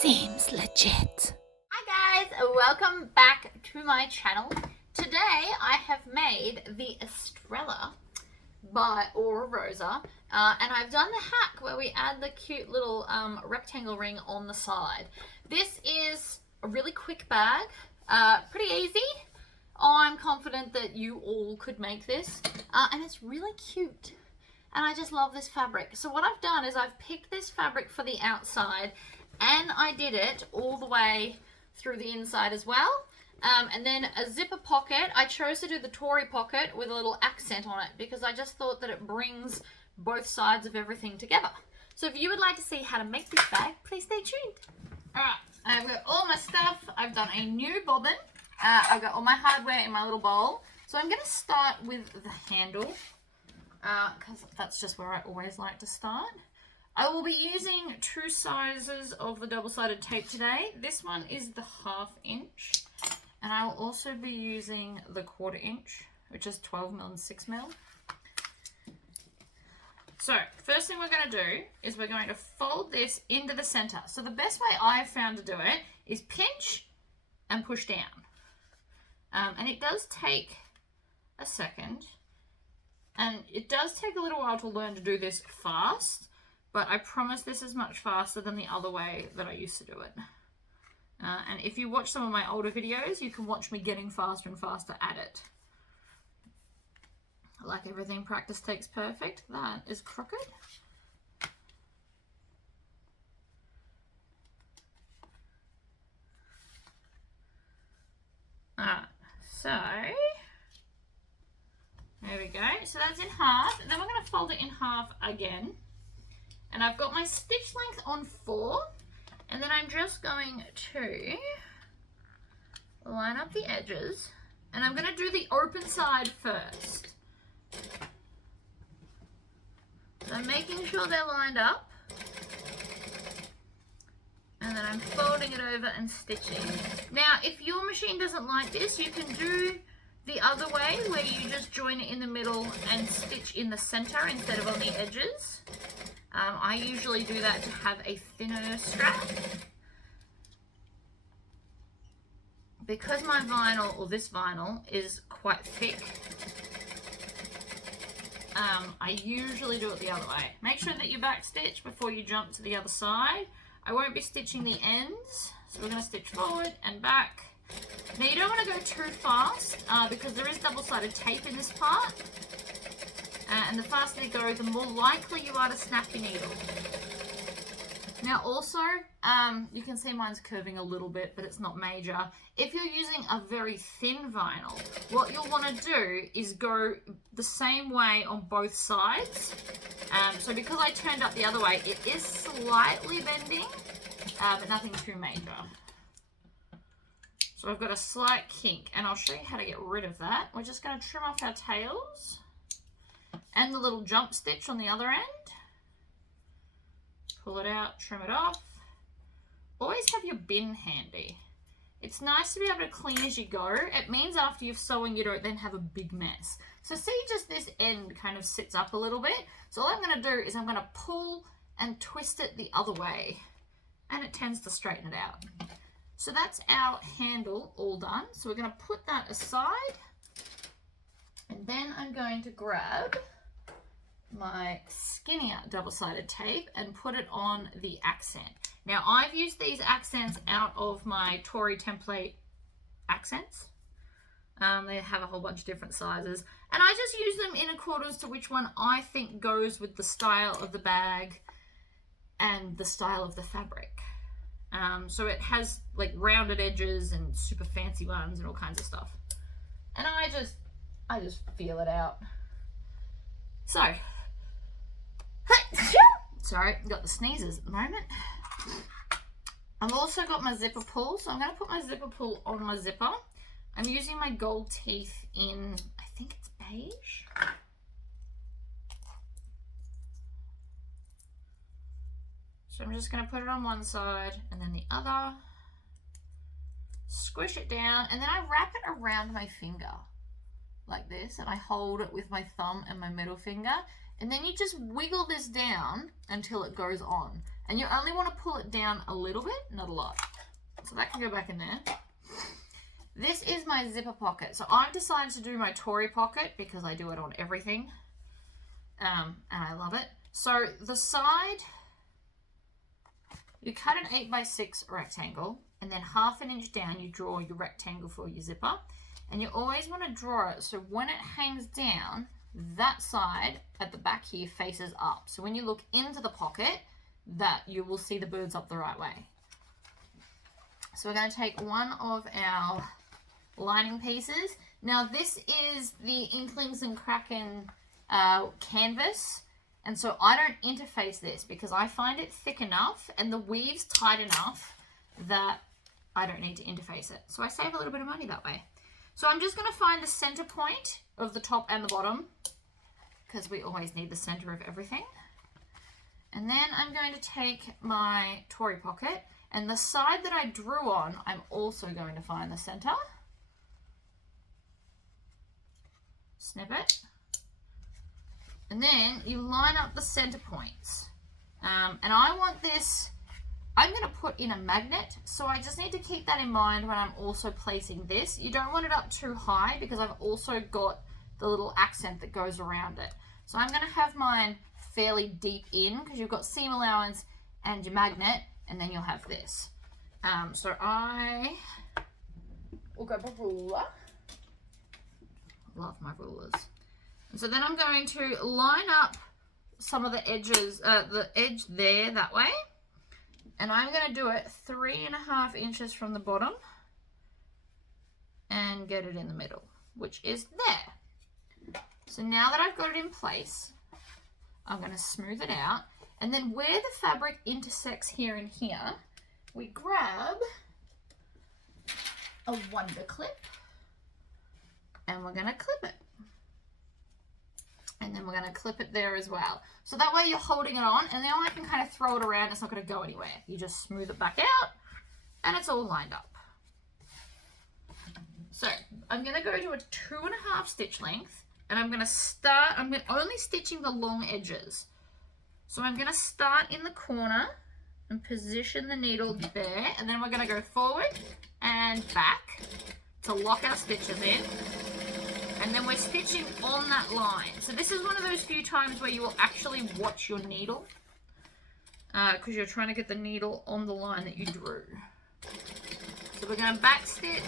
Seems legit. Hi guys, welcome back to my channel. Today I have made the Estrella by Rosa, and I've done the hack where we add the cute little rectangle ring on the side. This is a really quick bag, pretty easy. I'm confident that you all could make this, and it's really cute. And I just love this fabric. So what I've done is I've picked this fabric for the outside, and I did it all the way through the inside as well. And then a zipper pocket. I chose to do the Tory pocket with a little accent on it because I just thought that it brings both sides of everything together. So if you would like to see how to make this bag, please stay tuned. Alright, I've got all my stuff. I've done a new bobbin. I've got all my hardware in my little bowl. So I'm going to start with the handle because that's just where I always like to start. I will be using two sizes of the double-sided tape today. This one is the 1/2 inch, and I will also be using the 1/4 inch, which is 12mm and 6mm. So, first thing we're going to do is we're going to fold this into the center. So the best way I've found to do it is pinch and push down. And it does take a second, and it does take a little while to learn to do this fast. But I promise this is much faster than the other way that I used to do it. And if you watch some of my older videos, you can watch me getting faster and faster at it. Like everything, practice takes perfect. That is crooked. So there we go. So that's in half. And then we're going to fold it in half again. And I've got my stitch length on 4, and then I'm just going to line up the edges, and I'm going to do the open side first. So I'm making sure they're lined up, and then I'm folding it over and stitching. Now, if your machine doesn't like this, you can do the other way, where you just join it in the middle and stitch in the center instead of on the edges. I usually do that to have a thinner strap. Because my vinyl, or this vinyl, is quite thick, I usually do it the other way. Make sure that you back stitch before you jump to the other side. I won't be stitching the ends, so we're going to stitch forward and back. Now you don't want to go too fast because there is double-sided tape in this part. And the faster you go, the more likely you are to snap your needle. Now also, you can see mine's curving a little bit, but it's not major. If you're using a very thin vinyl, what you'll want to do is go the same way on both sides. So because I turned up the other way, it is slightly bending, but nothing too major. So I've got a slight kink, and I'll show you how to get rid of that. We're just going to trim off our tails. And the little jump stitch on the other end. Pull it out, trim it off. Always have your bin handy. It's nice to be able to clean as you go. It means after you've sewn, you don't then have a big mess. So see, just this end kind of sits up a little bit. So all I'm going to do is I'm going to pull and twist it the other way. And it tends to straighten it out. So that's our handle all done. So we're going to put that aside. And then I'm going to grab my skinnier double-sided tape and put it on the accent. Now I've used these accents out of my Tory template accents. They have a whole bunch of different sizes, and I just use them in accordance to which one I think goes with the style of the bag and the style of the fabric. So it has like rounded edges and super fancy ones and all kinds of stuff, and I just feel it out. So, sorry, got the sneezes at the moment. I've also got my zipper pull, so I'm going to put my zipper pull on my zipper. I'm using my gold teeth in, I think it's beige. So I'm just going to put it on one side and then the other. Squish it down, and then I wrap it around my finger. Like this, and I hold it with my thumb and my middle finger, and then you just wiggle this down until it goes on, And you only want to pull it down a little bit, not a lot. So that can go back in there. This is my zipper pocket. So I've decided to do my Tory pocket because I do it on everything. And I love it. So the side, you cut an 8x6 rectangle, and then 1/2 inch down you draw your rectangle for your zipper. And you always want to draw it so when it hangs down, that side at the back here faces up. So when you look into the pocket, that you will see the birds up the right way. So we're going to take one of our lining pieces. Now this is the Inklings and Kraken canvas, and so I don't interface this because I find it thick enough and the weave's tight enough that I don't need to interface it. So I save a little bit of money that way. So I'm just going to find the center point of the top and the bottom because we always need the center of everything. And then I'm going to take my Tory pocket, and the side that I drew on, I'm also going to find the center. Snip it. And then you line up the center points. And I want this, I'm going to put in a magnet, so I just need to keep that in mind when I'm also placing this. You don't want it up too high because I've also got the little accent that goes around it. So I'm going to have mine fairly deep in because you've got seam allowance and your magnet, and then you'll have this. So I will grab a ruler. Love my rulers. And so then I'm going to line up some of the edges, the edge there that way, and I'm going to do it 3.5 inches from the bottom and get it in the middle, which is there. So now that I've got it in place, I'm going to smooth it out, and then where the fabric intersects here and here, we grab a Wonder Clip and we're going to clip it. And then we're going to clip it there as well. So that way you're holding it on, and now I can kind of throw it around. It's not going to go anywhere. You just smooth it back out and it's all lined up. So I'm going to go to a 2.5 stitch length, and I'm going to start, I'm only stitching the long edges. So I'm going to start in the corner and position the needle there, and then we're going to go forward and back to lock our stitches in. And then we're stitching on that line. So this is one of those few times where you will actually watch your needle because you're trying to get the needle on the line that you drew. So we're going to back stitch,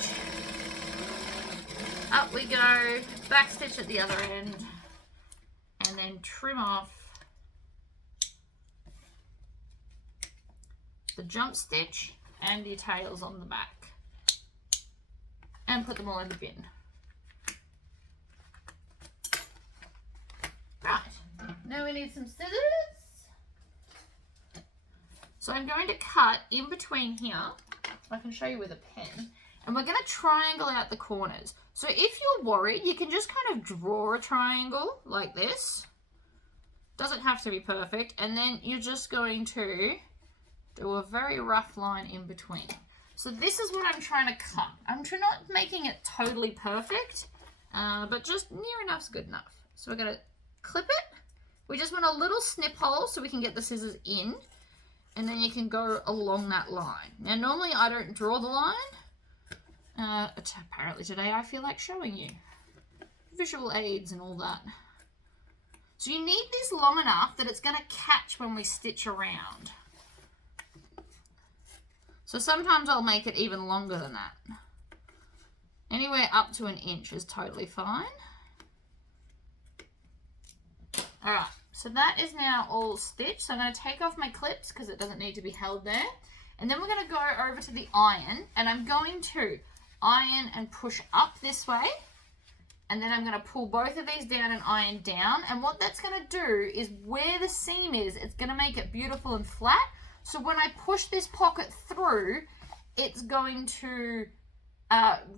up we go, back stitch at the other end, and then trim off the jump stitch and your tails on the back and put them all in the bin. Right, now we need some scissors. So I'm going to cut in between here. I can show you with a pen. And we're going to triangle out the corners. So if you're worried, you can just kind of draw a triangle like this. Doesn't have to be perfect. And then you're just going to do a very rough line in between. So this is what I'm trying to cut. I'm not making it totally perfect, but just near enough's good enough. So we're going to clip it. We just want a little snip hole so we can get the scissors in, and then you can go along that line. Now normally I don't draw the line. Apparently today I feel like showing you visual aids and all that. So you need this long enough that it's going to catch when we stitch around. So sometimes I'll make it even longer than that. Anywhere up to 1 inch is totally fine. Alright, so that is now all stitched. So I'm going to take off my clips because it doesn't need to be held there. And then we're going to go over to the iron, and I'm going to iron and push up this way. And then I'm going to pull both of these down and iron down. And what that's going to do is where the seam is, it's going to make it beautiful and flat. So when I push this pocket through, it's going to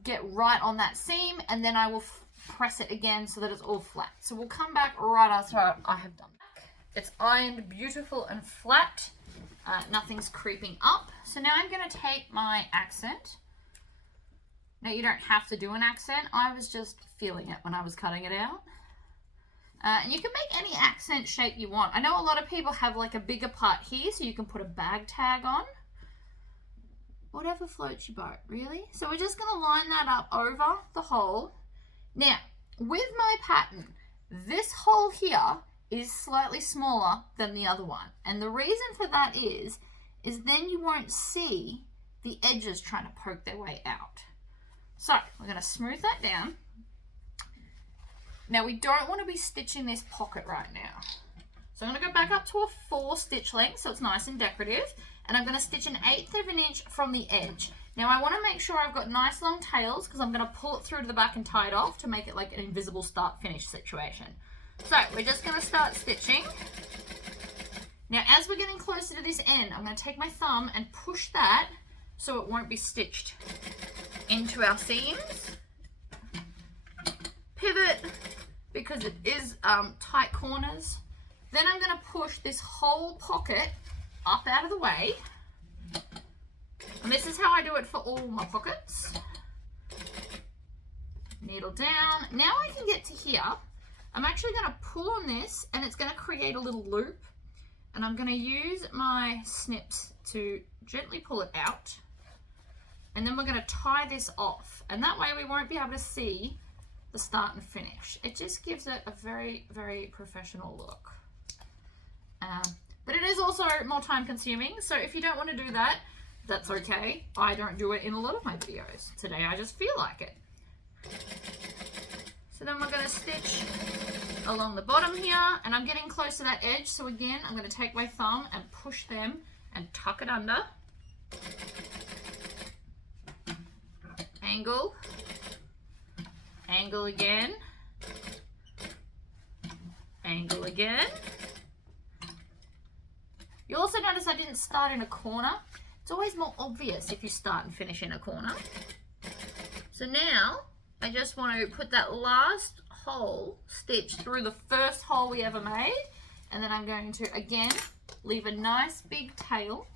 get right on that seam, and then I will press it again so that it's all flat. So we'll come back right after I have done that. It's ironed beautiful and flat. Nothing's creeping up. So now I'm going to take my accent. Now you don't have to do an accent. I was just feeling it when I was cutting it out. And you can make any accent shape you want. I know a lot of people have like a bigger part here, so you can put a bag tag on. Whatever floats your boat, really. So we're just going to line that up over the hole. Now, with my pattern, this hole here is slightly smaller than the other one. And the reason for that is then you won't see the edges trying to poke their way out. So we're going to smooth that down. Now we don't want to be stitching this pocket right now. So I'm going to go back up to a 4 stitch length so it's nice and decorative. And I'm going to stitch 1/8 of an inch from the edge. Now I want to make sure I've got nice long tails because I'm going to pull it through to the back and tie it off to make it like an invisible start finish situation. So we're just going to start stitching. Now as we're getting closer to this end, I'm going to take my thumb and push that so it won't be stitched into our seams. Pivot because it is tight corners. Then I'm going to push this whole pocket up out of the way. And this is how I do it for all my pockets. Needle down. Now I can get to here. I'm actually going to pull on this and it's going to create a little loop. And I'm going to use my snips to gently pull it out. And then we're going to tie this off. And that way we won't be able to see the start and finish. It just gives it a very, very professional look. But it is also more time consuming. So if you don't want to do that, that's okay. I don't do it in a lot of my videos. Today I just feel like it. So then we're going to stitch along the bottom here, and I'm getting close to that edge. So again, I'm going to take my thumb and push them and tuck it under. Angle. Angle again. Angle again. You also notice I didn't start in a corner. It's always more obvious if you start and finish in a corner. So now I just want to put that last hole stitch through the first hole we ever made, and then I'm going to again leave a nice big tail.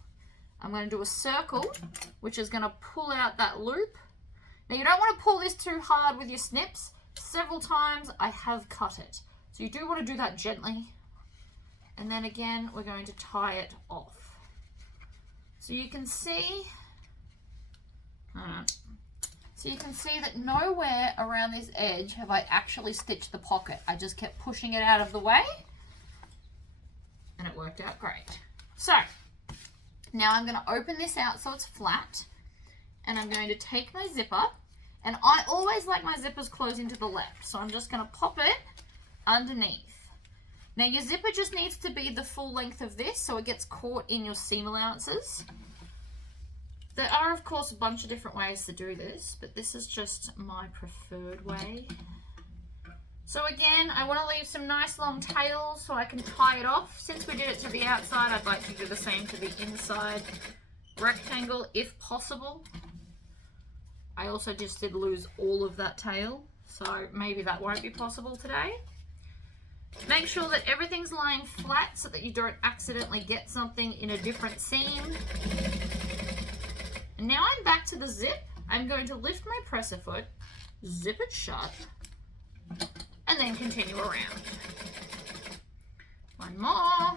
I'm going to do a circle, which is going to pull out that loop. Now you don't want to pull this too hard with your snips. Several times I have cut it, so you do want to do that gently. And then again we're going to tie it off. So you can see, that nowhere around this edge have I actually stitched the pocket. I just kept pushing it out of the way and it worked out great. So now I'm going to open this out so it's flat, and I'm going to take my zipper, and I always like my zippers closing to the left, so I'm just going to pop it underneath. Now your zipper just needs to be the full length of this so it gets caught in your seam allowances. There are of course a bunch of different ways to do this, but this is just my preferred way. So again, I want to leave some nice long tails so I can tie it off. Since we did it to the outside, I'd like to do the same to the inside rectangle if possible. I also just did lose all of that tail, so maybe that won't be possible today. Make sure that everything's lying flat so that you don't accidentally get something in a different seam. And now I'm back to the zip. I'm going to lift my presser foot, zip it shut, and then continue around. One more.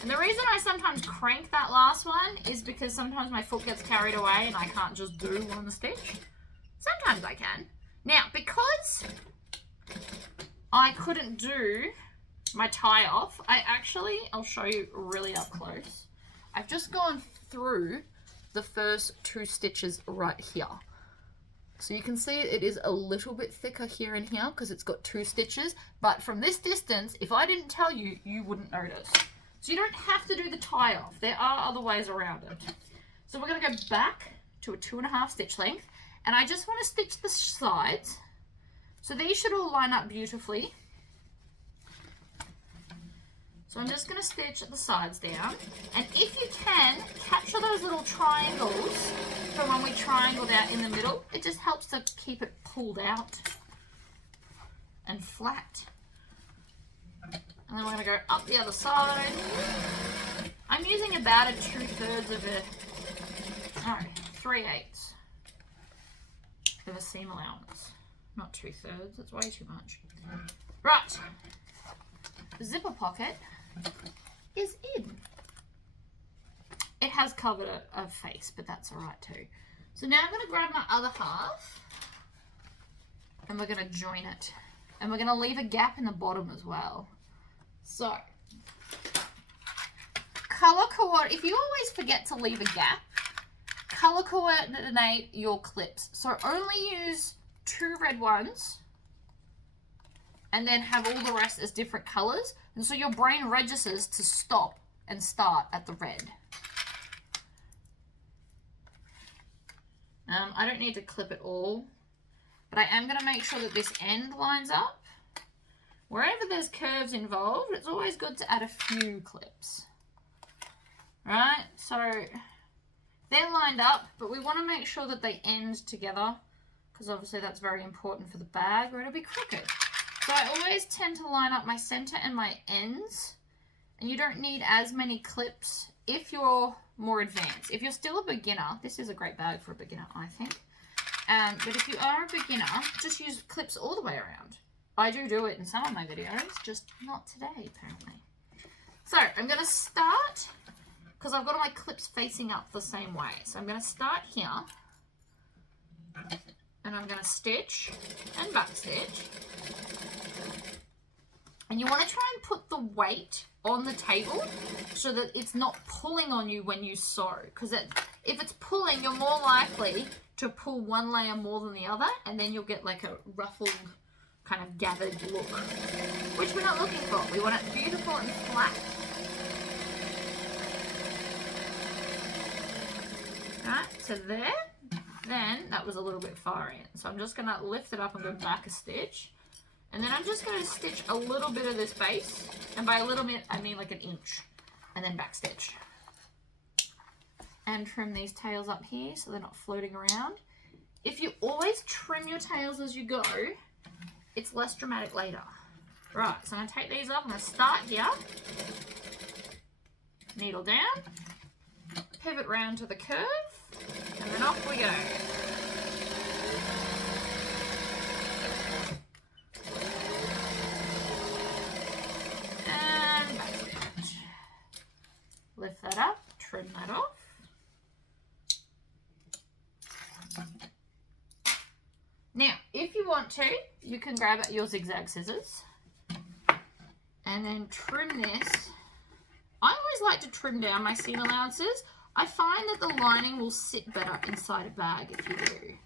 And the reason I sometimes crank that last one is because sometimes my foot gets carried away and I can't just do one stitch. Sometimes I can. Now, because I couldn't do my tie off, I'll show you really up close. I've just gone through the first 2 stitches right here. So you can see it is a little bit thicker here and here because it's got 2 stitches, but from this distance, if I didn't tell you, you wouldn't notice. So you don't have to do the tie off. There are other ways around it. So we're going to go back to a 2.5 stitch length, and I just want to stitch the sides. So these should all line up beautifully. So I'm just going to stitch the sides down. And if you can, capture those little triangles from when we triangled out in the middle. It just helps to keep it pulled out and flat. And then we're going to go up the other side. I'm using about a 2/3 of a, no, 3/8 of a seam allowance. Not 2/3, that's way too much. Right. The zipper pocket is in. It has covered a face, but that's all right too. So now I'm going to grab my other half and we're going to join it. And we're going to leave a gap in the bottom as well. So, color coordinate. If you always forget to leave a gap, color coordinate your clips. So only use 2 red ones and then have all the rest as different colors. And so your brain registers to stop and start at the red. I don't need to clip it all, but I am going to make sure that this end lines up. Wherever there's curves involved, it's always good to add a few clips. Right, so they're lined up, but we want to make sure that they end together because obviously that's very important for the bag or it'll be crooked. So I always tend to line up my center and my ends, and you don't need as many clips if you're more advanced. If you're still a beginner, this is a great bag for a beginner, I think. But if you are a beginner, just use clips all the way around. I do it in some of my videos, just not today, apparently. So I'm going to start, because I've got all my clips facing up the same way. So I'm going to start here, and I'm going to stitch and back stitch. And you want to try and put the weight on the table so that it's not pulling on you when you sew. Because if it's pulling, you're more likely to pull one layer more than the other, and then you'll get like a ruffled, kind of gathered look, which we're not looking for. We want it beautiful and flat. Right, so there. Then that was a little bit far in. So I'm just going to lift it up and go back a stitch. And then I'm just going to stitch a little bit of this base. And by a little bit, I mean like an inch. And then back stitch. And trim these tails up here so they're not floating around. If you always trim your tails as you go, it's less dramatic later. Right, so I'm going to take these off. I'm going to start here. Needle down. Pivot round to the curve. And then off we go. And back stitch. Lift that up, trim that off. Now, if you want to, you can grab your zigzag scissors and then trim this. I always like to trim down my seam allowances. I find that the lining will sit better inside a bag if you do.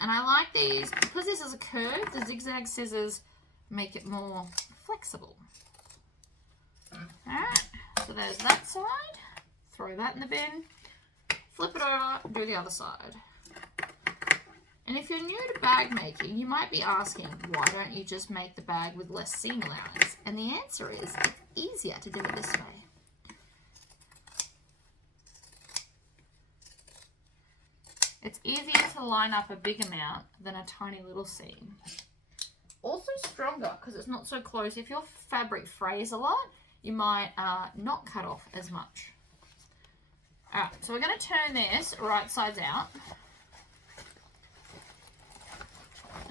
And I like these, because this is a curve, the zigzag scissors make it more flexible. Alright, so there's that side. Throw that in the bin. Flip it over, do the other side. And if you're new to bag making, you might be asking, why don't you just make the bag with less seam allowance? And the answer is, it's easier to do it this way. It's easier to line up a big amount than a tiny little seam. Also stronger because it's not so close. If your fabric frays a lot, you might not cut off as much. Alright, so we're going to turn this right sides out.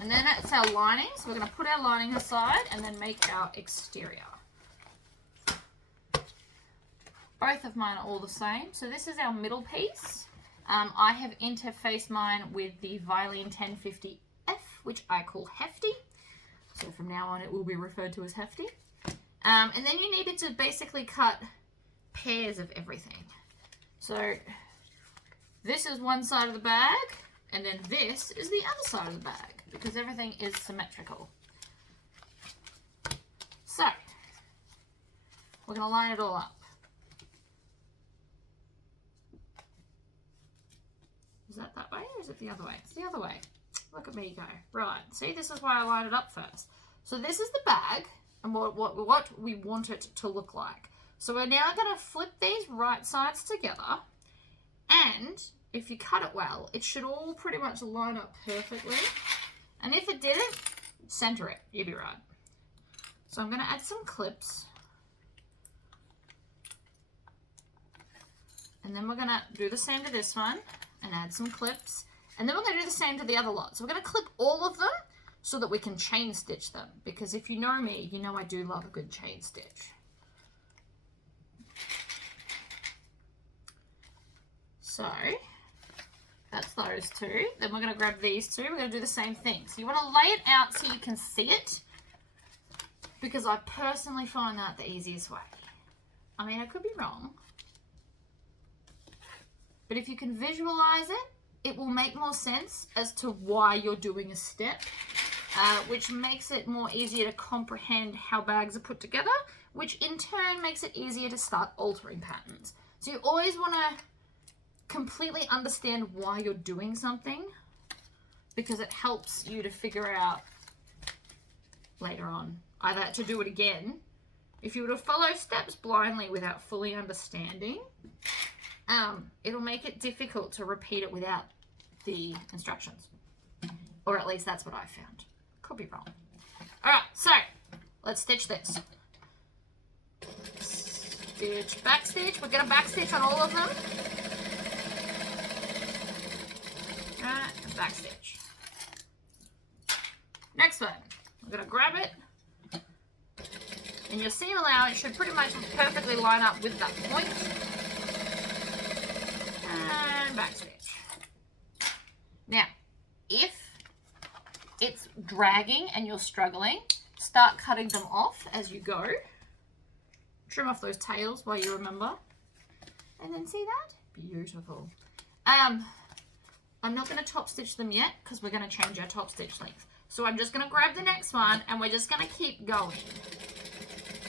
And then it's our lining, so we're going to put our lining aside and then make our exterior. Both of mine are all the same. So this is our middle piece. I have interfaced mine with the Vilene 1050F, which I call Hefty. So from now on it will be referred to as Hefty. And then you needed to basically cut pairs of everything. So this is one side of the bag, and then this is the other side of the bag, because everything is symmetrical. So we're going to line it all up. Is that way or is it the other way? It's the other way. Look at me go. Right, see, this is why I line it up first. So this is the bag and what we want it to look like. So we're now going to flip these right sides together, and if you cut it well, it should all pretty much line up perfectly. And if it didn't, center it, you'd be right. So I'm going to add some clips. And then we're going to do the same to this one and add some clips. And then we're going to do the same to the other lot. So we're going to clip all of them so that we can chain stitch them. Because if you know me, you know I do love a good chain stitch. So that's those two. Then we're going to grab these two. We're going to do the same thing. So you want to lay it out so you can see it, because I personally find that the easiest way. I mean, I could be wrong, but if you can visualize it, it will make more sense as to why you're doing a step, which makes it more easier to comprehend how bags are put together, which in turn makes it easier to start altering patterns. So you always want to completely understand why you're doing something, because it helps you to figure out later on either to do it again. If you were to follow steps blindly without fully understanding, it'll make it difficult to repeat it without the instructions. Or at least that's what I found. Could be wrong. Alright, so let's stitch this. Stitch, backstitch. We're going to backstitch on all of them. Alright, and backstitch. Next one. We're going to grab it. And your seam allowance should pretty much perfectly line up with that point. And backstitch. Now, if it's dragging and you're struggling, start cutting them off as you go. Trim off those tails while you remember. And then see that? Beautiful. I'm not going to top stitch them yet because we're going to change our top stitch length. So I'm just going to grab the next one and we're just going to keep going.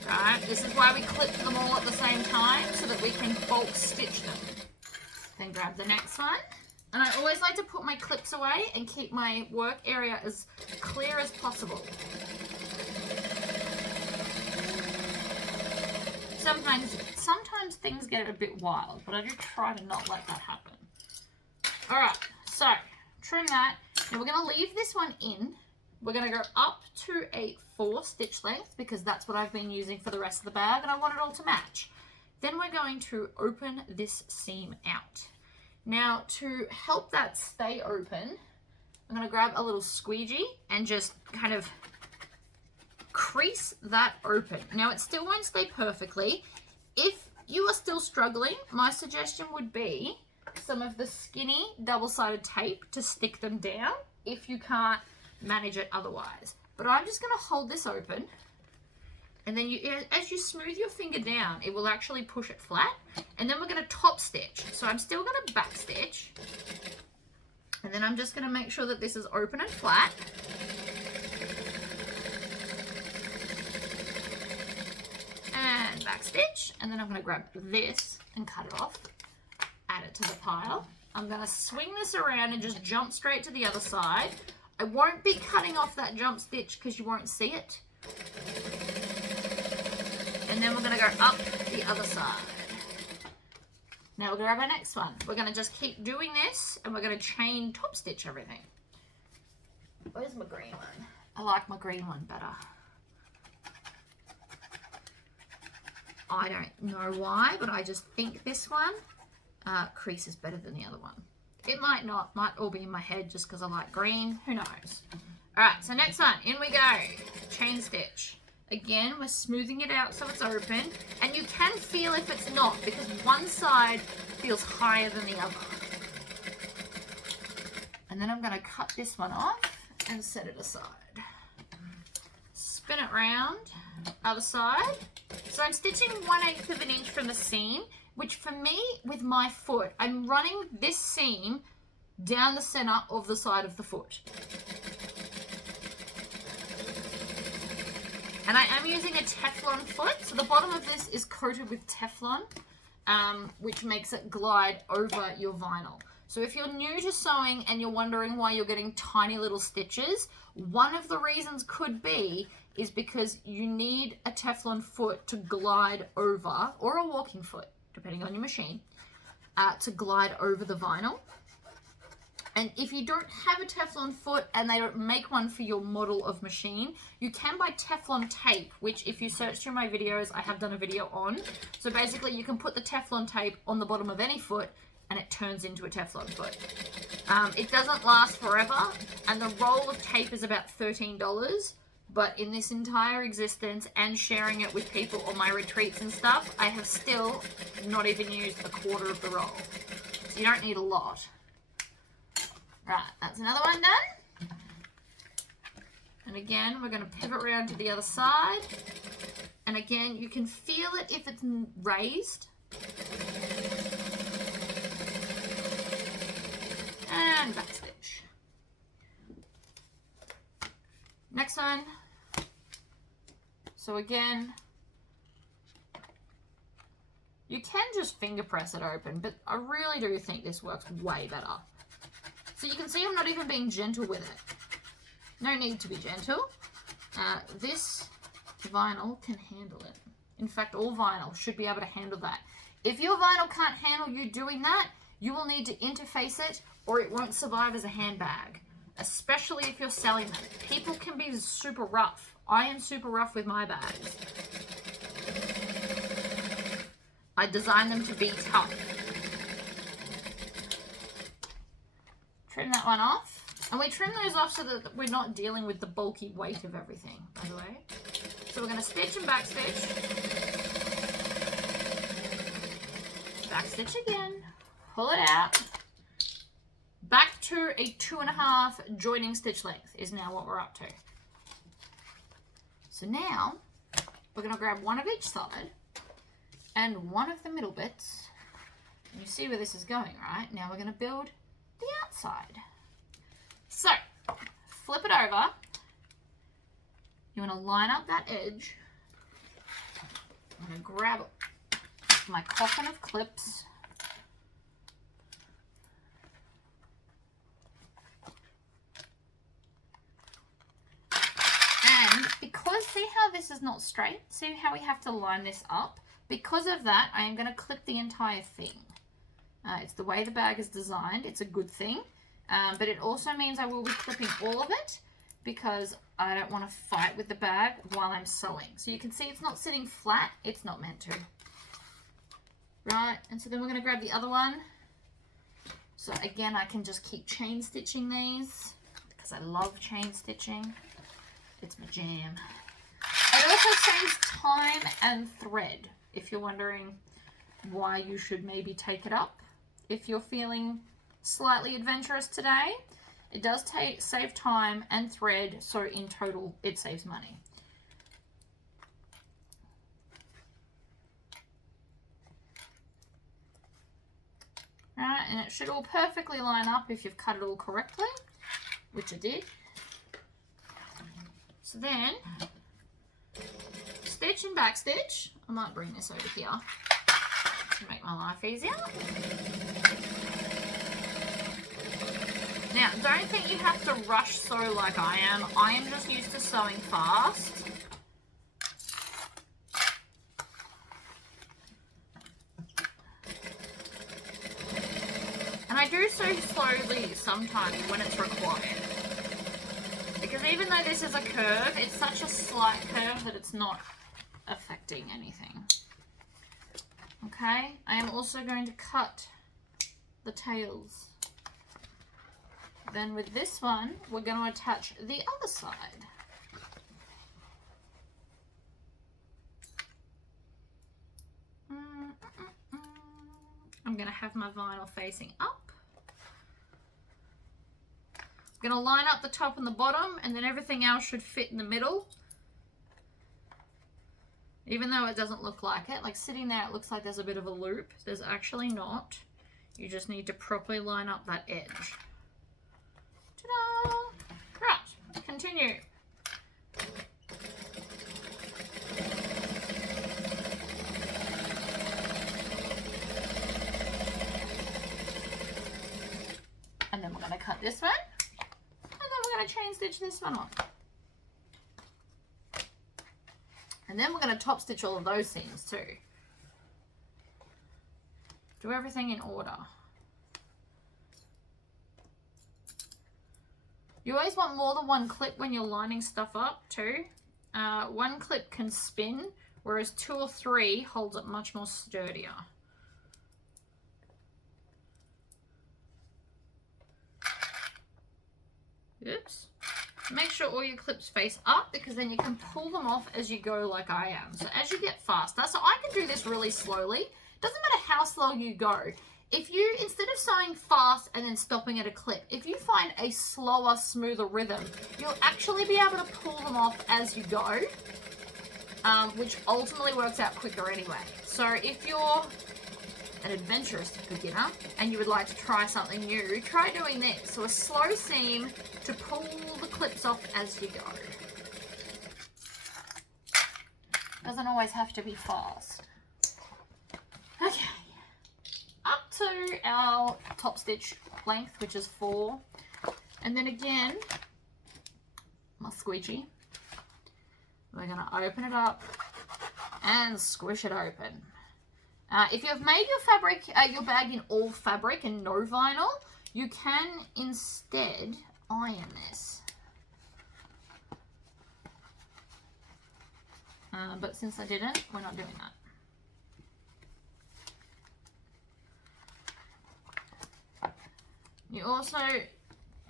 Right, this is why we clip them all at the same time, so that we can bulk stitch them. Then grab the next one. And I always like to put my clips away and keep my work area as clear as possible. Sometimes things get a bit wild, but I do try to not let that happen. Alright, so trim that. Now we're going to leave this one in. We're going to go up to a 4 stitch length because that's what I've been using for the rest of the bag and I want it all to match. Then we're going to open this seam out. Now to help that stay open, I'm going to grab a little squeegee and just kind of crease that open. Now it still won't stay perfectly. If you are still struggling, my suggestion would be some of the skinny double-sided tape to stick them down if you can't manage it otherwise. But I'm just going to hold this open, and then as you smooth your finger down, it will actually push it flat, and then we're going to top stitch. So I'm still going to back stitch, and then I'm just going to make sure that this is open and flat. And back stitch, and then I'm going to grab this and cut it off, add it to the pile. I'm going to swing this around and just jump straight to the other side. I won't be cutting off that jump stitch because you won't see it. And then we're going to go up the other side. Now we'll grab our next one. We're going to just keep doing this and we're going to chain top stitch everything. Where's my green one? I like my green one better. I don't know why, but I just think this one creases better than the other one. It might not, might all be in my head just because I like green, who knows. Alright, so next one, in we go. Chain stitch. Again, we're smoothing it out so it's open, and you can feel if it's not, because one side feels higher than the other. And then I'm going to cut this one off and set it aside. Spin it round, other side. So I'm stitching 1/8 of an inch from the seam, which for me, with my foot, I'm running this seam down the center of the side of the foot. And I am using a Teflon foot, so the bottom of this is coated with Teflon, which makes it glide over your vinyl. So if you're new to sewing and you're wondering why you're getting tiny little stitches, one of the reasons could be is because you need a Teflon foot to glide over, or a walking foot, depending on your machine, to glide over the vinyl. And if you don't have a Teflon foot and they don't make one for your model of machine, you can buy Teflon tape, which if you search through my videos, I have done a video on. So basically you can put the Teflon tape on the bottom of any foot and it turns into a Teflon foot. It doesn't last forever, and the roll of tape is about $13. But in this entire existence and sharing it with people on my retreats and stuff, I have still not even used a quarter of the roll. So you don't need a lot. Right, that's another one done. And again, we're going to pivot around to the other side. And again, you can feel it if it's raised. And backstitch. Next one. So again, you can just finger press it open, but I really do think this works way better. So you can see I'm not even being gentle with it. No need to be gentle. This vinyl can handle it. In fact, all vinyl should be able to handle that. If your vinyl can't handle you doing that, you will need to interface it or it won't survive as a handbag, especially if you're selling them. People can be super rough. I am super rough with my bags. I designed them to be tough. Trim that one off. And we trim those off so that we're not dealing with the bulky weight of everything, by the way. So we're going to stitch and backstitch. Backstitch again. Pull it out. Back to a 2.5 joining stitch length is now what we're up to. So now we're going to grab one of each side and one of the middle bits. And you see where this is going, right? Now we're going to build the outside. So flip it over. You want to line up that edge. I'm going to grab my coffin of clips. And because, see how this is not straight? See how we have to line this up? Because of that, I am going to clip the entire thing. It's the way the bag is designed. It's a good thing. But it also means I will be clipping all of it because I don't want to fight with the bag while I'm sewing. So you can see it's not sitting flat. It's not meant to. Right, and so then we're going to grab the other one. So again, I can just keep chain stitching these because I love chain stitching. It's my jam. It also saves time and thread if you're wondering why you should maybe take it up. If you're feeling slightly adventurous today, it does save time and thread, so in total it saves money. Right, and it should all perfectly line up if you've cut it all correctly, which I did. So then, stitch and backstitch. I might bring this over here to make my life easier. Now, don't think you have to rush sew like I am. I am just used to sewing fast. And I do sew slowly sometimes when it's required. Because even though this is a curve, it's such a slight curve that it's not affecting anything. Okay, I am also going to cut the tails. Then with this one, we're going to attach the other side. I'm going to have my vinyl facing up. I'm going to line up the top and the bottom, and then everything else should fit in the middle. Even though it doesn't look like it, like sitting there, it looks like there's a bit of a loop. There's actually not. You just need to properly line up that edge. Ta-da! Right, continue. And then we're going to cut this one. And then we're going to chain stitch this one off. And then we're going to top stitch all of those seams too. Do everything in order. You always want more than one clip when you're lining stuff up too. One clip can spin, whereas 2 or 3 holds it much more sturdier. Oops. Make sure all your clips face up because then you can pull them off as you go like I am. So as you get faster, so I can do this really slowly. Doesn't matter how slow you go. If you, instead of sewing fast and then stopping at a clip, if you find a slower, smoother rhythm, you'll actually be able to pull them off as you go, which ultimately works out quicker anyway. So if you're an adventurous beginner and you would like to try something new, try doing this. So a slow seam to pull the clips off as you go. Doesn't always have to be fast. Okay, up to our top stitch length, which is 4. And then again, my squeegee, we're gonna open it up and squish it open. If you've made your fabric, your bag in all fabric and no vinyl, you can instead iron this. But since I didn't, we're not doing that.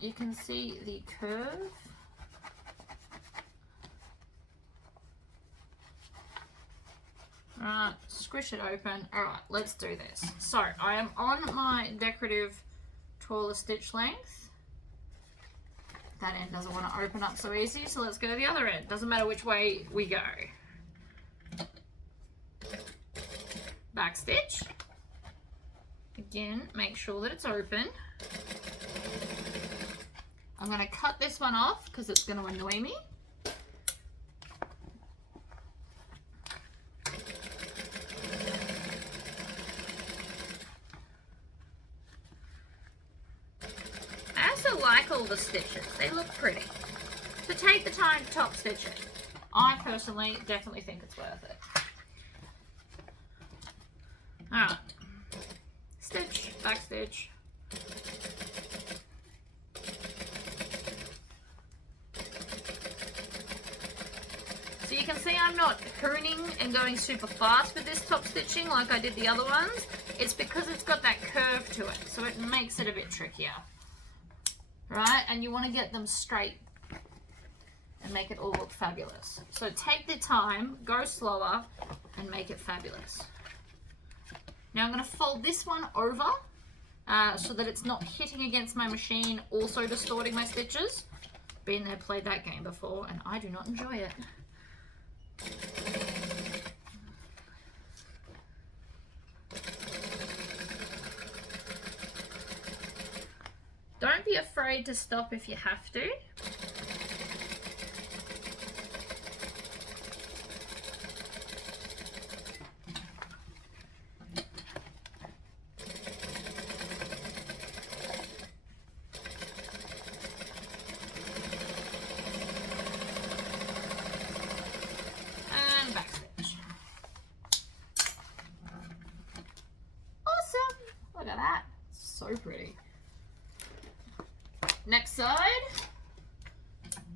You can see the curve. Alright, squish it open. Alright, let's do this. So, I am on my decorative taller stitch length. That end doesn't want to open up so easy, so let's go to the other end. Doesn't matter which way we go. Back stitch. Again, make sure that it's open. I'm going to cut this one off because it's going to annoy me. All the stitches, they look pretty. So take the time to top stitch it. I personally definitely think it's worth it. Alright, stitch, back stitch. So you can see I'm not hooning and going super fast with this top stitching like I did the other ones. It's because it's got that curve to it, so it makes it a bit trickier. Right, and you want to get them straight and make it all look fabulous. So take the time, go slower, and make it fabulous. Now I'm going to fold this one over so that it's not hitting against my machine, also distorting my stitches. Been there, played that game before, and I do not enjoy it. Don't be afraid to stop if you have to. And back stitch. Awesome! Look at that. So pretty. Next side,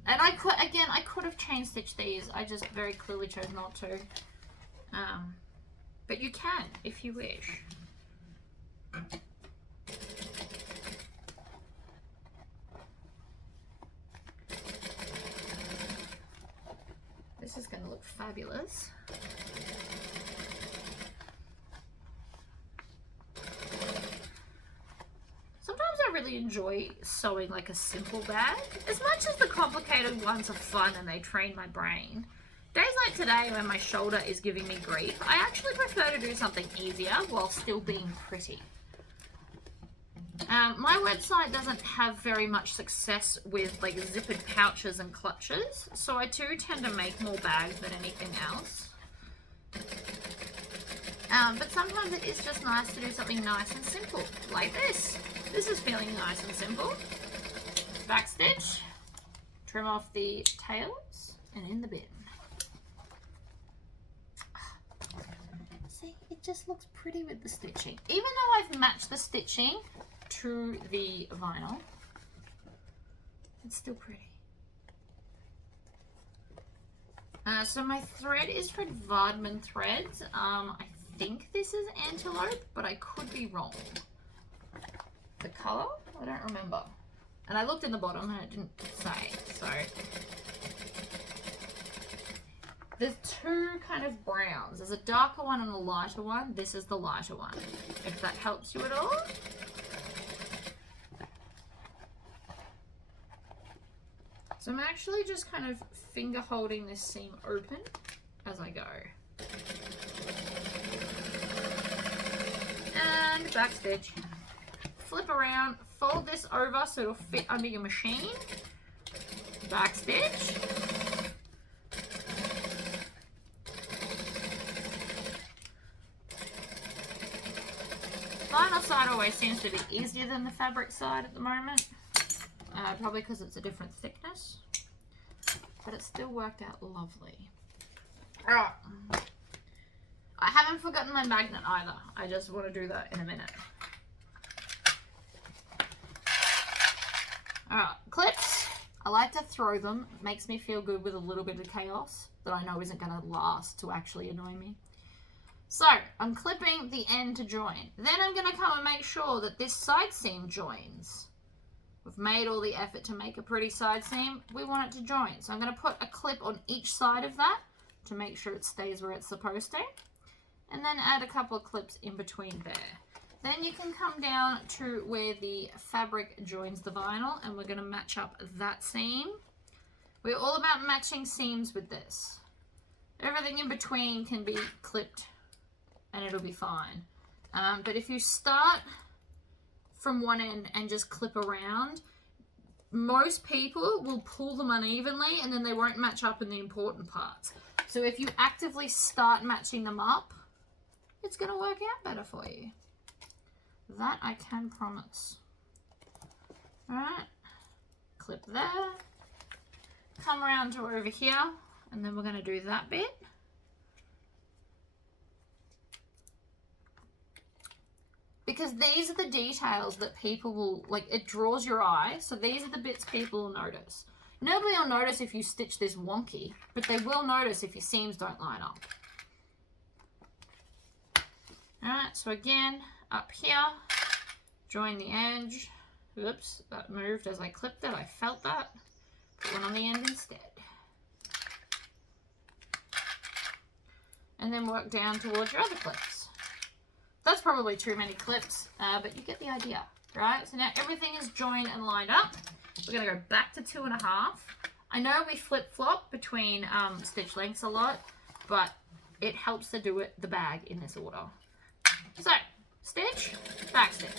and I could have chain stitched these. I just very clearly chose not to, but you can if you wish. This is going to look fabulous. I really enjoy sewing like a simple bag. As much as the complicated ones are fun and they train my brain, days like today when my shoulder is giving me grief, I actually prefer to do something easier while still being pretty. My website doesn't have very much success with like zippered pouches and clutches, so I do tend to make more bags than anything else. But sometimes it is just nice to do something nice and simple, like this. This is feeling nice and simple. Back stitch, trim off the tails, and in the bin. See, it just looks pretty with the stitching. Even though I've matched the stitching to the vinyl, it's still pretty. So my thread is Fred Vardman threads. I think this is antelope, but I could be wrong. The color? I don't remember. And I looked in the bottom and it didn't say, so. There's two kind of browns. There's a darker one and a lighter one. This is the lighter one, if that helps you at all. So I'm actually just kind of finger holding this seam open as I go. And backstitch. Flip around, fold this over so it'll fit under your machine. Backstitch. Vinyl side always seems to be easier than the fabric side at the moment. Probably because it's a different thickness. But it still worked out lovely. Alright. I haven't forgotten my magnet either. I just want to do that in a minute. Alright, clips. I like to throw them. It makes me feel good with a little bit of chaos that I know isn't going to last to actually annoy me. So, I'm clipping the end to join. Then I'm going to come and make sure that this side seam joins. We've made all the effort to make a pretty side seam. We want it to join. So I'm going to put a clip on each side of that to make sure it stays where it's supposed to. And then add a couple of clips in between there. Then you can come down to where the fabric joins the vinyl and we're going to match up that seam. We're all about matching seams with this. Everything in between can be clipped and it'll be fine. But if you start from one end and just clip around, most people will pull them unevenly and then they won't match up in the important parts. So if you actively start matching them up, it's going to work out better for you. That I can promise. Alright, clip there, come around to over here, and then we're going to do that bit. Because these are the details that people will, like, it draws your eye. So these are the bits people will notice. Nobody will notice if you stitch this wonky, but they will notice if your seams don't line up. Alright, so again, up here, join the edge. Oops, that moved as I clipped it. I felt that. Put one on the end instead. And then work down towards your other clips. That's probably too many clips, but you get the idea, right? So now everything is joined and lined up. We're going to go back to 2.5. I know we flip-flop between stitch lengths a lot, but it helps to do the bag in this order. So, stitch, back stitch.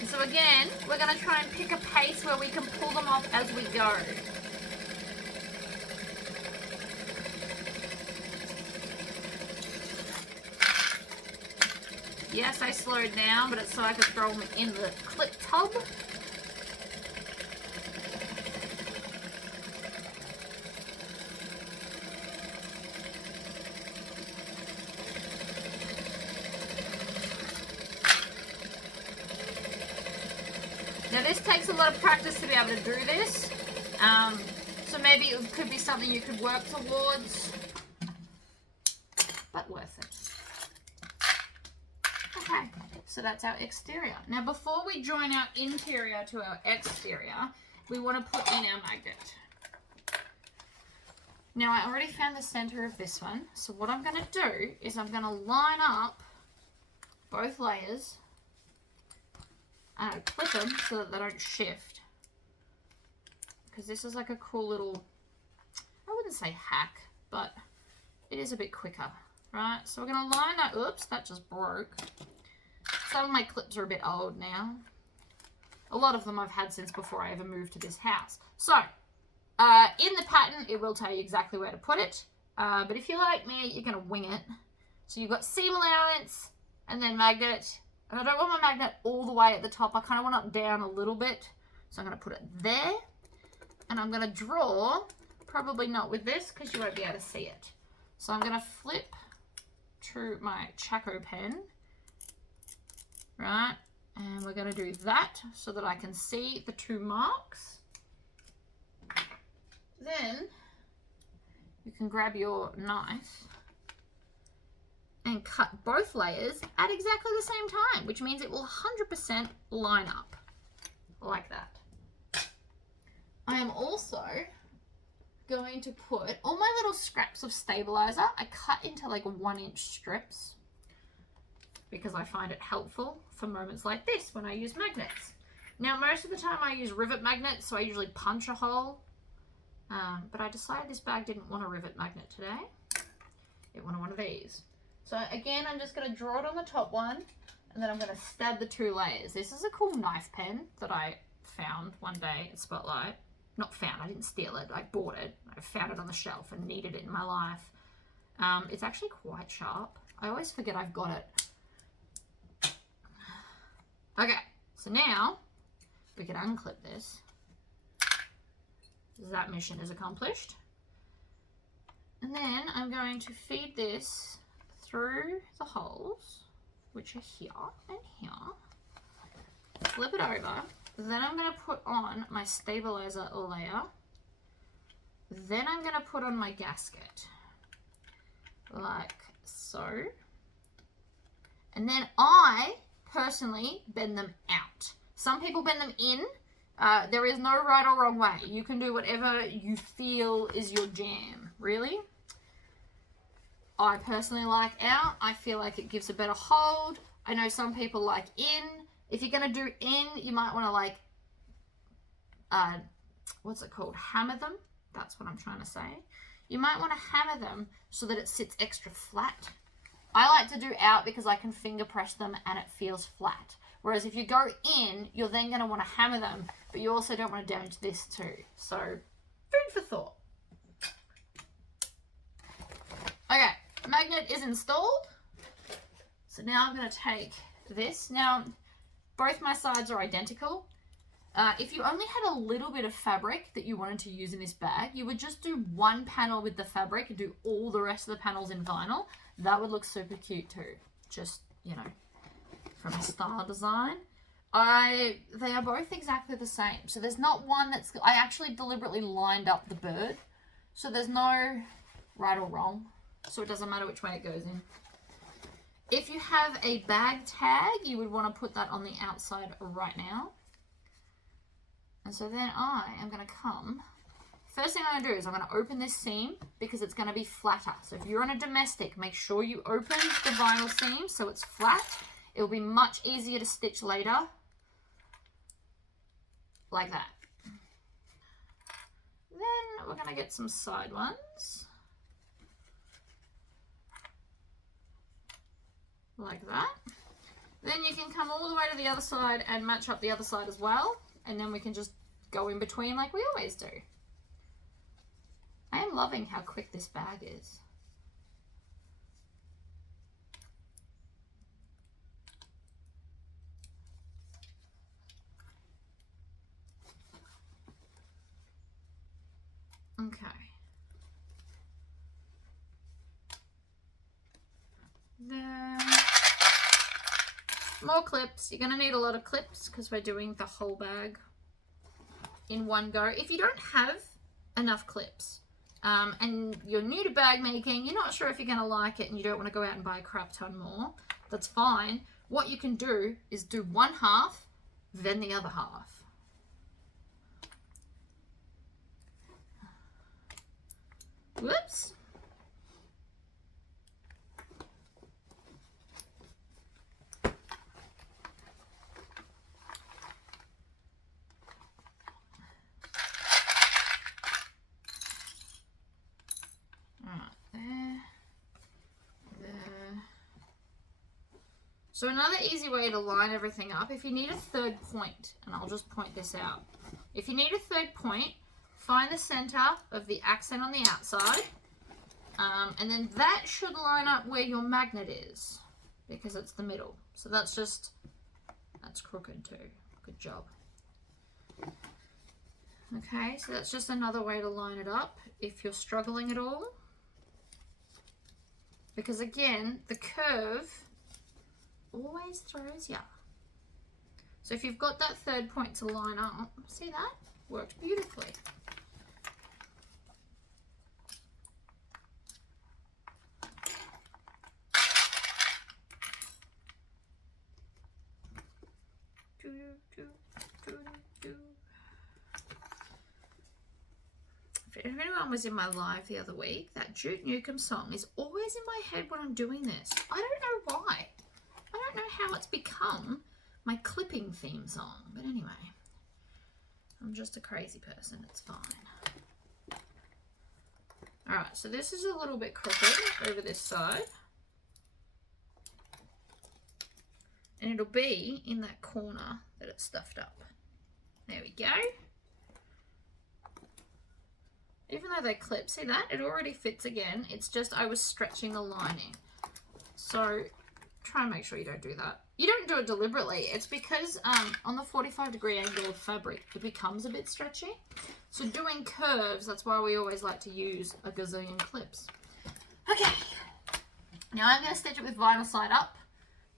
And so again, we're going to try and pick a pace where we can pull them off as we go. Yes, I slowed down, but it's so I could throw them in the clip tub. Now this takes a lot of practice to be able to do this. So maybe it could be something you could work towards, but worth it. Okay, so that's our exterior. Now before we join our interior to our exterior, we want to put in our magnet. Now I already found the center of this one, so what I'm going to do is I'm going to line up both layers and clip them so that they don't shift. Because this is like a cool little, I wouldn't say hack, but it is a bit quicker, right? So we're going to line that, oops, that just broke. Some of my clips are a bit old now. A lot of them I've had since before I ever moved to this house. So, in the pattern, it will tell you exactly where to put it. But if you're like me, you're going to wing it. So you've got seam allowance and then magnet. And I don't want my magnet all the way at the top. I kind of want it down a little bit. So I'm going to put it there. And I'm going to draw, probably not with this because you won't be able to see it. So I'm going to flip to my Chaco pen. Right, and we're going to do that so that I can see the two marks. Then you can grab your knife and cut both layers at exactly the same time, which means it will 100% line up. like that. I am also going to put all my little scraps of stabilizer. I cut into like 1-inch strips because I find it helpful for moments like this when I use magnets. Now, most of the time I use rivet magnets, so I usually punch a hole. But I decided this bag didn't want a rivet magnet today. It wanted one of these. So again, I'm just going to draw it on the top one, and then I'm going to stab the 2 layers. This is a cool knife pen that I found one day at Spotlight. Not found, I didn't steal it, I bought it. I found it on the shelf and needed it in my life. It's actually quite sharp. I always forget I've got it. Okay, so now we can unclip this. That mission is accomplished. And then I'm going to feed this through the holes, which are here and here. Flip it over. Then I'm going to put on my stabilizer layer. Then I'm going to put on my gasket, like so. And then I personally bend them out. Some people bend them in. There is no right or wrong way. You can do whatever you feel is your jam, really. I personally like out. I feel like it gives a better hold. I know some people like in. If you're going to do in, you might want to like, what's it called? Hammer them. That's what I'm trying to say. You might want to hammer them so that it sits extra flat. I like to do out because I can finger press them and it feels flat. Whereas if you go in, you're then going to want to hammer them, but you also don't want to damage this too. So, food for thought. Okay, magnet is installed. So now I'm going to take this. Now, both my sides are identical. If you only had a little bit of fabric that you wanted to use in this bag, you would just do one panel with the fabric and do all the rest of the panels in vinyl. That would look super cute too. Just, you know, from a style design. They are both exactly the same. So there's not one that's, I actually deliberately lined up the bird. So there's no right or wrong. So it doesn't matter which way it goes in. If you have a bag tag, you would want to put that on the outside right now. And so then I am going to come, first thing I'm going to do is I'm going to open this seam because it's going to be flatter. So if you're on a domestic, make sure you open the vinyl seam so it's flat. It will be much easier to stitch later, like that. Then we're going to get some side ones, like that. Then you can come all the way to the other side and match up the other side as well. And then we can just go in between like we always do. I am loving how quick this bag is. Okay. Then more clips. You're going to need a lot of clips because we're doing the whole bag in one go. If you don't have enough clips and you're new to bag making, you're not sure if you're going to like it and you don't want to go out and buy a crap ton more, that's fine. What you can do is do one half, then the other half. Whoops. So another easy way to line everything up, if you need a third point, and I'll just point this out. If you need a third point, find the center of the accent on the outside, and then that should line up where your magnet is, because it's the middle. So that's crooked too. Good job. Okay, so that's just another way to line it up if you're struggling at all. Because again, the curve always throws ya. So if you've got that third point to line up, see that? Worked beautifully. anyone was in my live the other week, that Duke Nukem song is always in my head when I'm doing this. I don't know why. I don't know how it's become my clipping theme song. But anyway, I'm just a crazy person. It's fine. Alright, so this is a little bit crooked over this side. And it'll be in that corner that it's stuffed up. There we go. Even though they clip, see that? It already fits again. It's just I was stretching the lining. So try and make sure you don't do that. You don't do it deliberately. It's because on the 45-degree angle of fabric, it becomes a bit stretchy. So doing curves, that's why we always like to use a gazillion clips. Okay. Now I'm going to stitch it with vinyl side up.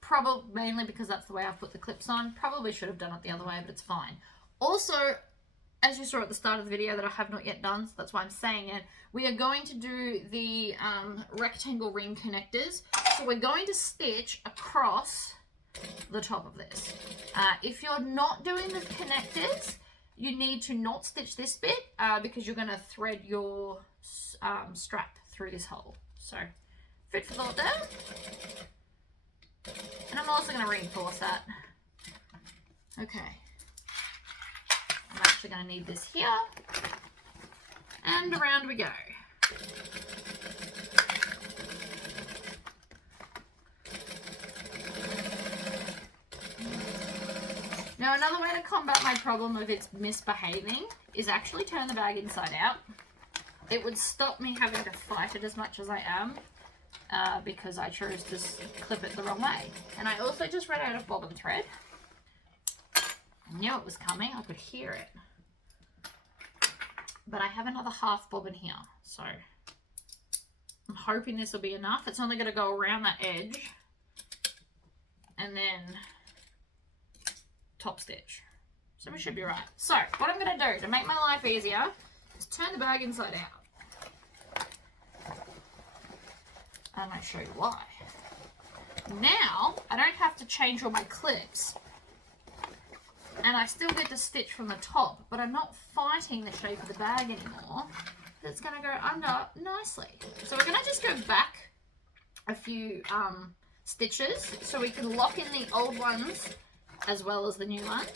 Probably mainly because that's the way I've put the clips on. Probably should have done it the other way, but it's fine. Also, as you saw at the start of the video that I have not yet done, so that's why I'm saying it, we are going to do the rectangle ring connectors. So we're going to stitch across the top of this. If you're not doing the connectors, you need to not stitch this bit because you're going to thread your strap through this hole. So, food for thought there. And I'm also going to reinforce that. Okay. I'm actually going to need this here. And around we go. Now another way to combat my problem of its misbehaving is actually turn the bag inside out. It would stop me having to fight it as much as I am because I chose to clip it the wrong way. And I also just ran out of bobbin thread. I knew it was coming, I could hear it. But I have another half bobbin here, so I'm hoping this will be enough. It's only going to go around that edge and then top stitch. So we should be right. So what I'm going to do to make my life easier is turn the bag inside out. And I'll show you why. Now I don't have to change all my clips. And I still get to stitch from the top, but I'm not fighting the shape of the bag anymore. It's going to go under nicely. So we're going to just go back a few stitches so we can lock in the old ones as well as the new ones.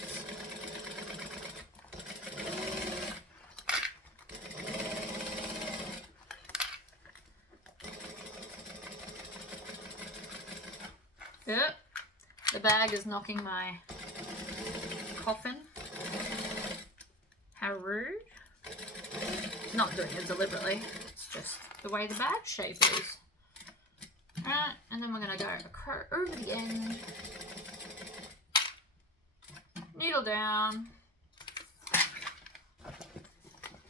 Yep, the bag is knocking my coffin. How rude. Not doing it deliberately. It's just the way the bag shape is. Alright, and then we're going to go over the end. Needle down.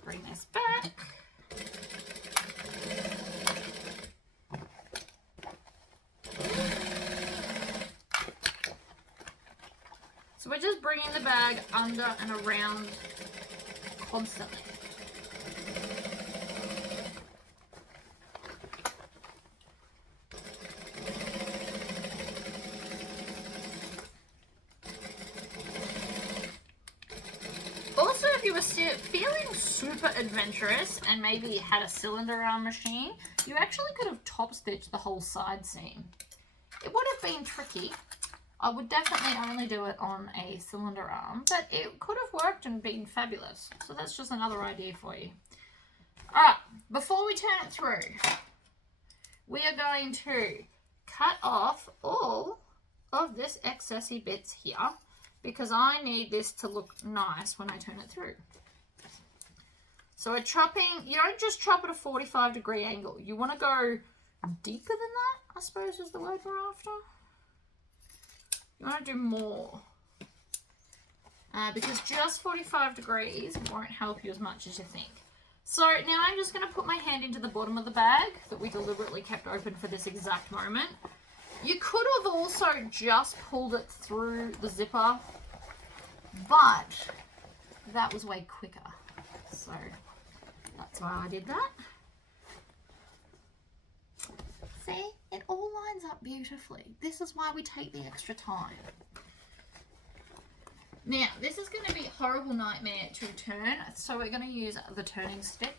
Bring this back. So we're just bringing the bag under and around constantly. Also, if you were feeling super adventurous and maybe had a cylinder arm machine, you actually could have top stitched the whole side seam. It would have been tricky. I would definitely only do it on a cylinder arm, but it could have worked and been fabulous. So that's just another idea for you. Alright, before we turn it through, we are going to cut off all of this excessy bits here because I need this to look nice when I turn it through. So we're chopping, you don't just chop at a 45-degree angle. You want to go deeper than that, I suppose is the word we're after. You want to do more because just 45 degrees won't help you as much as you think. So now I'm just going to put my hand into the bottom of the bag that we deliberately kept open for this exact moment. You could have also just pulled it through the zipper, but that was way quicker. So that's why I did that. See? It all lines up beautifully. This is why we take the extra time. Now, this is going to be a horrible nightmare to turn, so we're going to use the turning stick.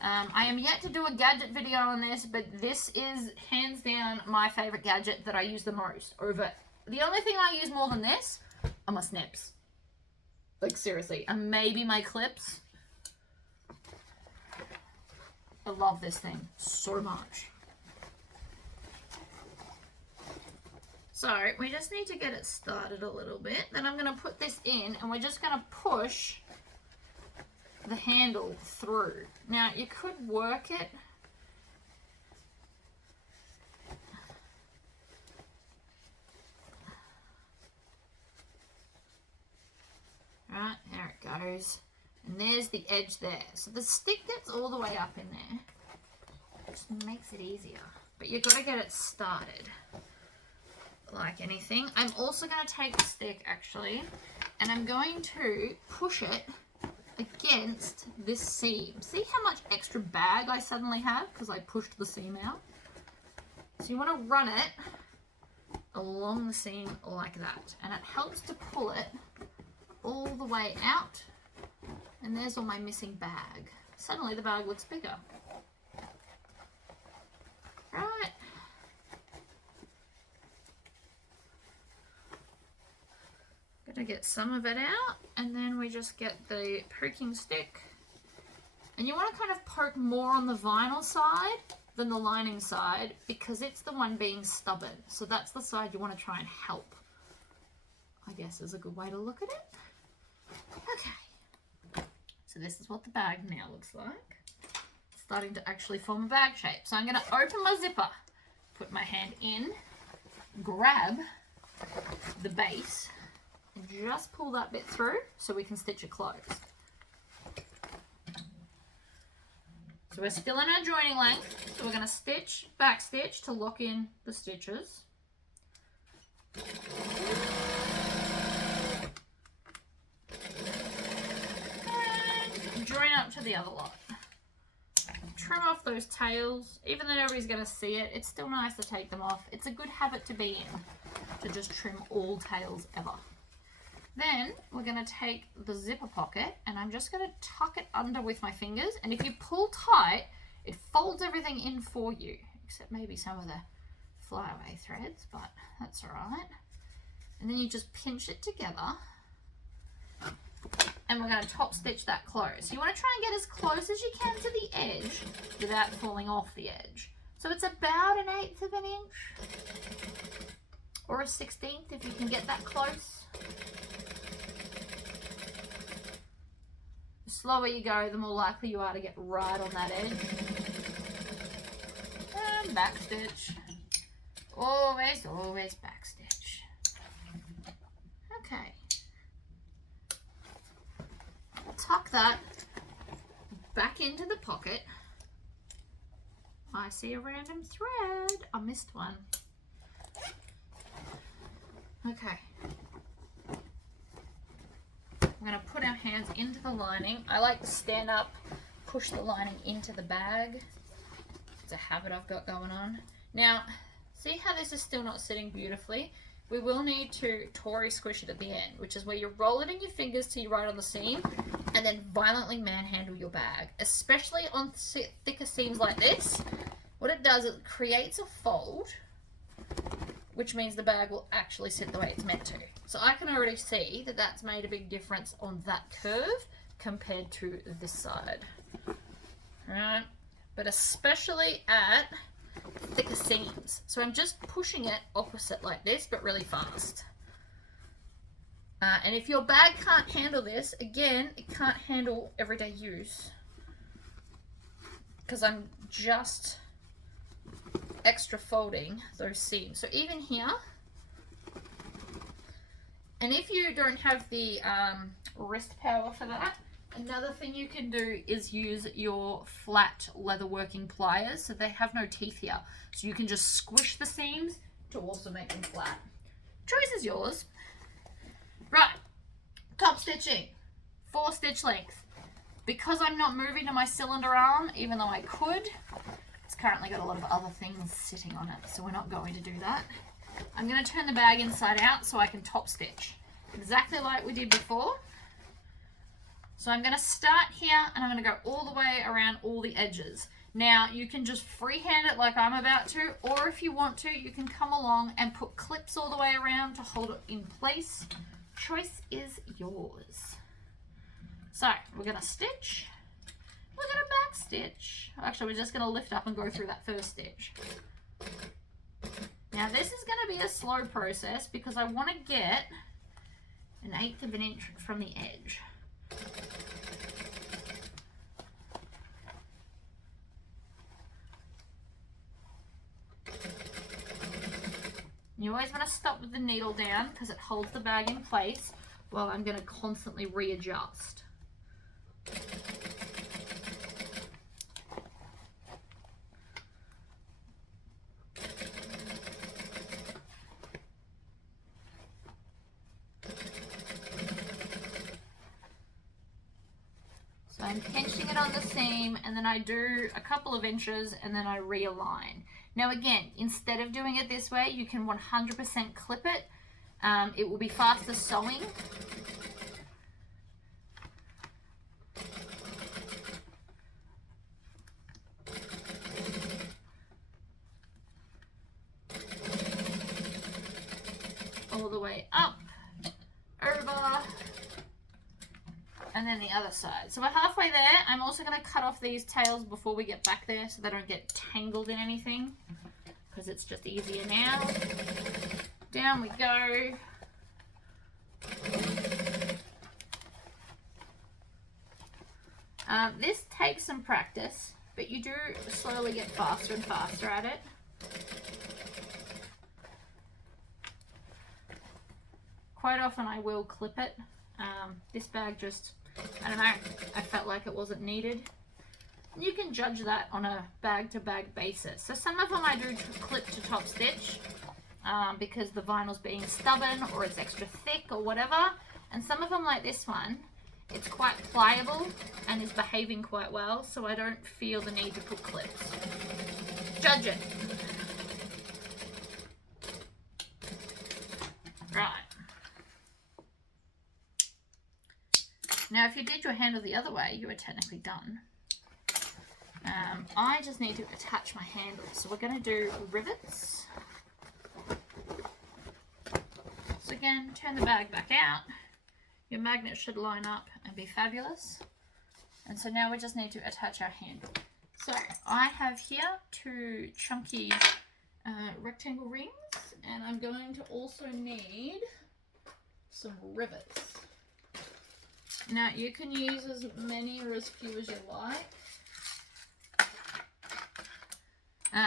I am yet to do a gadget video on this, but this is hands down my favorite gadget that I use the most. The only thing I use more than this are my snips. Like seriously, and maybe my clips. I love this thing so much. So we just need to get it started a little bit. Then I'm going to put this in and we're just going to push the handle through. Now you could work it. Right, there it goes. And there's the edge there. So the stick gets all the way up in there. It just makes it easier. But you've got to get it started. Like anything. I'm also going to take the stick actually and I'm going to push it against this seam. See how much extra bag I suddenly have because I pushed the seam out? So you want to run it along the seam like that and it helps to pull it all the way out and there's all my missing bag. Suddenly the bag looks bigger. Right. Gonna get some of it out and then we just get the poking stick and you want to kind of poke more on the vinyl side than the lining side because it's the one being stubborn, so that's the side you want to try and help, I guess is a good way to look at it. Okay, so this is what the bag now looks like. It's starting to actually form a bag shape, so I'm going to open my zipper, put my hand in, grab the base, just pull that bit through so we can stitch it closed. So we're still in our joining length, so we're going to stitch, back stitch to lock in the stitches. And join up to the other lot. Trim off those tails. Even though nobody's going to see it, it's still nice to take them off. It's a good habit to be in, to just trim all tails ever. Then we're going to take the zipper pocket and I'm just going to tuck it under with my fingers. And if you pull tight, it folds everything in for you, except maybe some of the flyaway threads, but that's all right. And then you just pinch it together and we're going to top stitch that close. So you want to try and get as close as you can to the edge without falling off the edge. So it's about 1/8 of an inch or 1/16 if you can get that close. The slower you go, the more likely you are to get right on that edge. And back stitch. Always, always back stitch. Okay. Tuck that back into the pocket. I see a random thread. I missed one. Okay. We're going to put our hands into the lining. I like to stand up, push the lining into the bag. It's a habit I've got going on. Now, see how this is still not sitting beautifully? We will need to Tory squish it at the end, which is where you roll it in your fingers till you right on the seam and then violently manhandle your bag. Especially on thicker seams like this, what it does is it creates a fold, which means the bag will actually sit the way it's meant to. So I can already see that that's made a big difference on that curve compared to this side. Right? But especially at thicker seams. So I'm just pushing it opposite like this, but really fast. And if your bag can't handle this, again, it can't handle everyday use. Because I'm just extra folding those seams. So even here, and if you don't have the wrist power for that, another thing you can do is use your flat leather working pliers. So they have no teeth here. So you can just squish the seams to also make them flat. Choice is yours. Right, top stitching, 4 stitch length. Because I'm not moving to my cylinder arm, even though I could, it's currently got a lot of other things sitting on it, so we're not going to do that. I'm going to turn the bag inside out so I can top stitch. Exactly like we did before. So I'm going to start here and I'm going to go all the way around all the edges. Now you can just freehand it like I'm about to, or if you want to, you can come along and put clips all the way around to hold it in place. Choice is yours. So we're going to stitch. We're going to back stitch. Actually, we're just going to lift up and go through that first stitch. Now this is going to be a slow process because I want to get 1/8 of an inch from the edge. You always want to stop with the needle down because it holds the bag in place while I'm going to constantly readjust. So I'm pinching it on the seam and then I do a couple of inches and then I realign. Now again, instead of doing it this way, you can 100% clip it. It will be faster sewing. All the way up, over, and then the other side. So we're halfway there. I'm also going to cut off these tails before we get back there so they don't get tangled in anything, because it's just easier now. Down we go. This takes some practice, but you do slowly get faster and faster at it. Quite often I will clip it. This bag just, I don't know, I felt like it wasn't needed. You can judge that on a bag-to-bag basis. So some of them I do clip to top stitch because the vinyl's being stubborn or it's extra thick or whatever. And some of them, like this one, it's quite pliable and is behaving quite well, so I don't feel the need to put clips. Judge it. Right. Now, if you did your handle the other way, you were technically done. I just need to attach my handle. So we're going to do rivets. So again, turn the bag back out. Your magnet should line up and be fabulous. And so now we just need to attach our handle. So I have here 2 chunky rectangle rings, and I'm going to also need some rivets. Now you can use as many or as few as you like.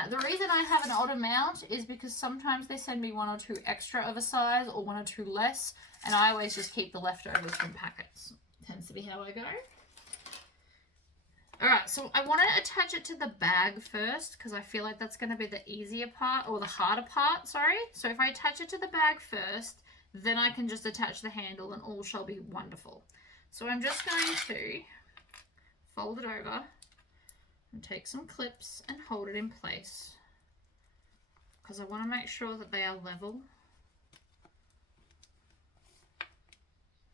The reason I have an odd amount is because sometimes they send me 1 or 2 extra of a size or 1 or 2 less, and I always just keep the leftovers from packets. Tends to be how I go. Alright, so I want to attach it to the bag first because I feel like that's going to be the easier part, or the harder part, sorry. So if I attach it to the bag first, then I can just attach the handle and all shall be wonderful. So I'm just going to fold it over and take some clips and hold it in place because I want to make sure that they are level.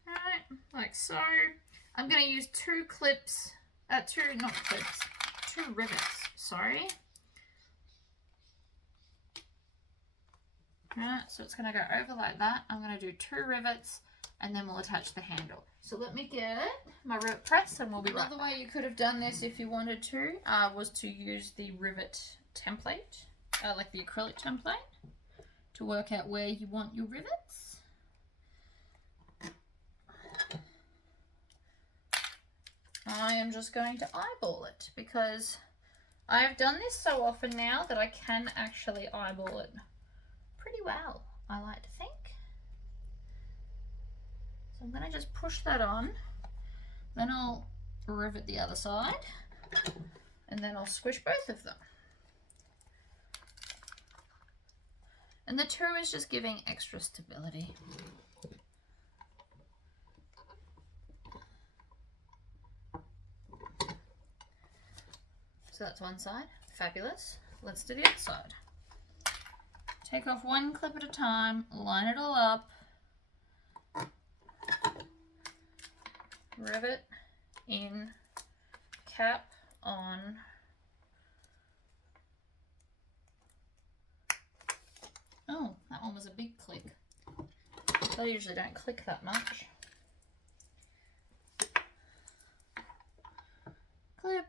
Alright, like so. I'm going to use 2 clips, 2 rivets, sorry. Alright, so it's going to go over like that. I'm going to do 2 rivets and then we'll attach the handle. So let me get my rivet press and we'll be right back. Another way you could have done this if you wanted to was to use the rivet template, like the acrylic template, to work out where you want your rivets. I am just going to eyeball it because I have done this so often now that I can actually eyeball it pretty well, I like to think. So I'm going to just push that on, then I'll rivet the other side, and then I'll squish both of them. And the 2 is just giving extra stability. So that's one side, fabulous. Let's do the other side. Take off 1 clip at a time, line it all up, rivet, in, cap on. Oh, that one was a big click. They usually don't click that much. Clip,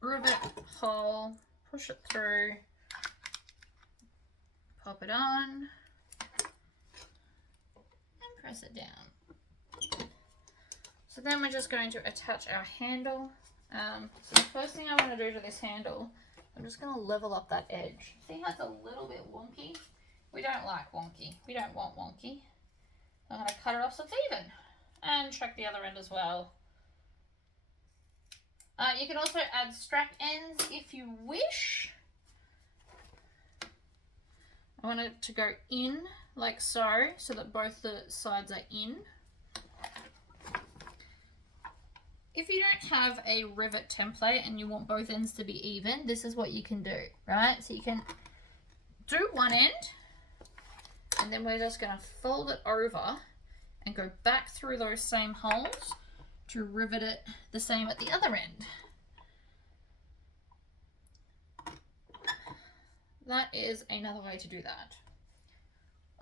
rivet, hole, push it through, pop it on, and press it down. So then we're just going to attach our handle. So the first thing I want to do to this handle, I'm just going to level up that edge. See how it's a little bit wonky? We don't like wonky. We don't want wonky. I'm going to cut it off so it's even. And check the other end as well. You can also add strap ends if you wish. I want it to go in like so that both the sides are in. If you don't have a rivet template and you want both ends to be even, this is what you can do, right? So you can do one end, and then we're just going to fold it over and go back through those same holes to rivet it the same at the other end. That is another way to do that.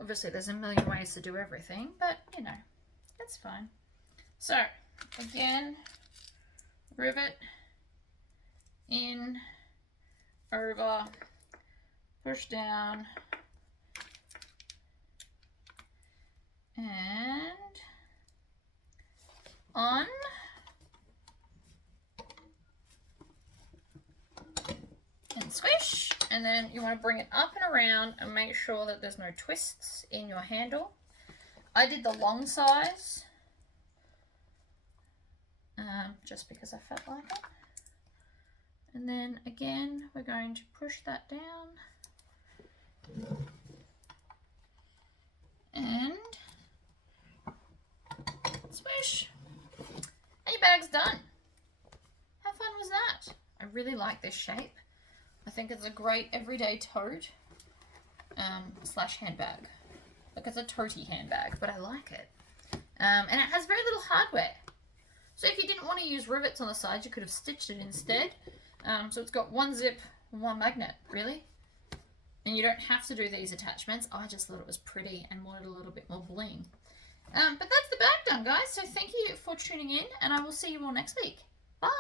Obviously there's a million ways to do everything, but you know, that's fine. So again, rivet, in, over, push down, and on, and squish. And then you want to bring it up and around and make sure that there's no twists in your handle. I did the long size just because I felt like it. And then again, we're going to push that down and swish, and your bag's done. How fun was that? I really like this shape. I think it's a great everyday tote slash handbag. Like it's a toty handbag, but I like it. And it has very little hardware. So if you didn't want to use rivets on the sides, you could have stitched it instead. So it's got one zip and one magnet, really. And you don't have to do these attachments. I just thought it was pretty and wanted a little bit more bling. But that's the bag done, guys. So thank you for tuning in, and I will see you all next week. Bye!